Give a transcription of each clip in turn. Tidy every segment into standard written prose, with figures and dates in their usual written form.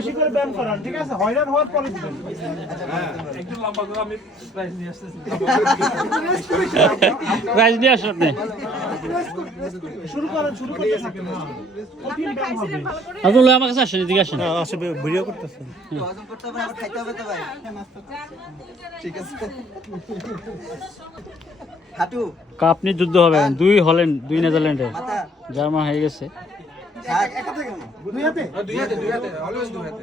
বেশি করে ব্যায়াম করান, ঠিক আছে? হয়রান হওয়ার পরে দিবেন। একটু লম্বা করে আমি প্রাইজ নিয়ে আসতেছি। প্রাইজ নিয়ে আসুন আপনি। শুরু করেন, শুরু করতে থাকেন। কঠিন ব্যায়াম হবে। আব্দুল আমার কাছে আসেন, এদিকে আসেন। আসলে ভিডিও করতেছেন। হজম করতে হবে, আবার খাইতে হবে তো ভাই। ঠিক আছে। হাঁটু, আপনি যুদ্ধ হবে 2 হল্যান্ড 2 নেদারল্যান্ডে, মাথা, জার্মান হয়ে গেছে। হাত, দুই হাতে? দুই হাতে, অলওয়েজ দুই হাতে।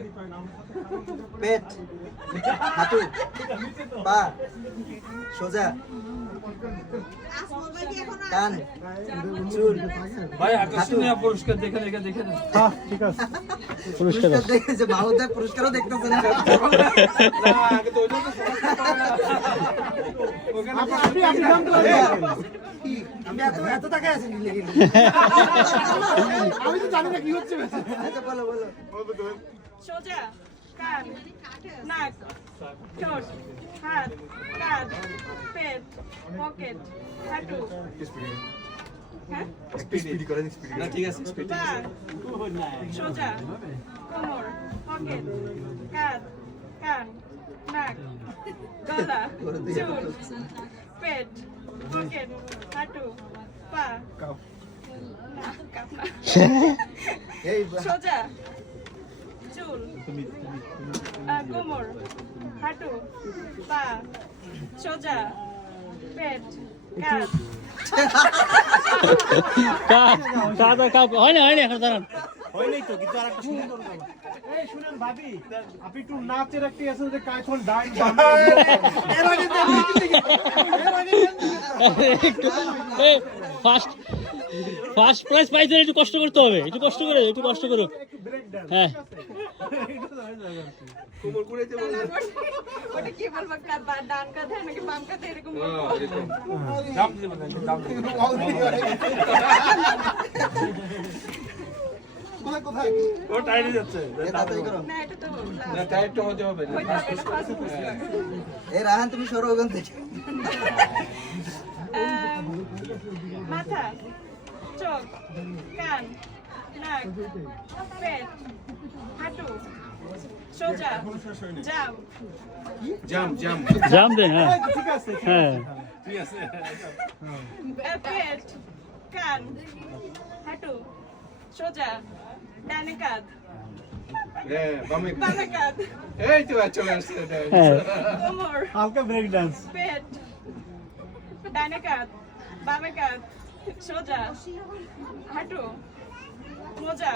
পেট, হাঁটু, পা, সোজা, কান, চুল। ভাই আকর্ষণীয় পুরস্কার দেখে দেখে দেখে দেন। হ্যাঁ, ঠিক আছে। পুরস্কার পুরস্কার দেখে যে বাহুদের পুরস্কারও দেখতেছে না। না আগে তো ওইটা তো ওখানে আপনি ব্যায়াম করেন। আমি এত টাকা আছে নিলে গেলে। আমি তো জানি না কি হচ্ছে। আচ্ছা বলো বলো। সোজা, কান, নাক, ঠোঁট, হাত, কাঁধ, পেট, পকেট, হাঁটু, হ্যাঁ? না ঠিক আছে স্পিড। পা, সোজা, কোমর, পকেট, কাঁধ, কান, নাক, গলা, চুল, পেট, পকেট, হাঁটু, পা, না, কাপ না। এই সোজা, চুল, কোমর, হাঁটু, পা, সোজা, পেট, কাঁধ, হয়নি এখন দাঁড়ান। হয়নি তো, কিন্তু আরেকটা সুন্দর ব্যাপার। এই শুনেন ভাবি, আপনি একটু নাচের একটি আছে যে কাইথন ডাইন ফার্স্ট প্রাইজ পাইতে একটু কষ্ট করতে হবে, একটু কষ্ট করো। হ্যাঁ, কোমর কুড়াইতে বলে। ওটা কি বলবো, ডান কাঁধে নাকি বাম কাঁধে এরকম বলবো? এরকম দাম দিতে বলেন, দাম দিতে বলেন। ও টাইট যাচ্ছে। তাড়াতাড়ি করো। না, এটা তো না টাইট তো হতে হবে না। হইতে হবে, এটা ফার্স্ট পুরস্কার। এই রাহান তুমি সরো ওখান থেকে। মাথা, চোখ, কান, নাক, পেট, হাঁটু, সোজা, জাম, জাম দেন। হ্যাঁ ঠিক আছে। হ্যাঁ, ঠিক আছে। পেট, কান, হাঁটু, সোজা, ডানে কাঁধ, হ্যাঁ বামে। বামে কাঁধ, এই তো চলে আসছে। হ্যাঁ। কোমর, হালকা ব্রেক ডান্স। পেট, ডানে কাঁধ, বামে কাঁধ, সোজা, হাঁটু, মোজা,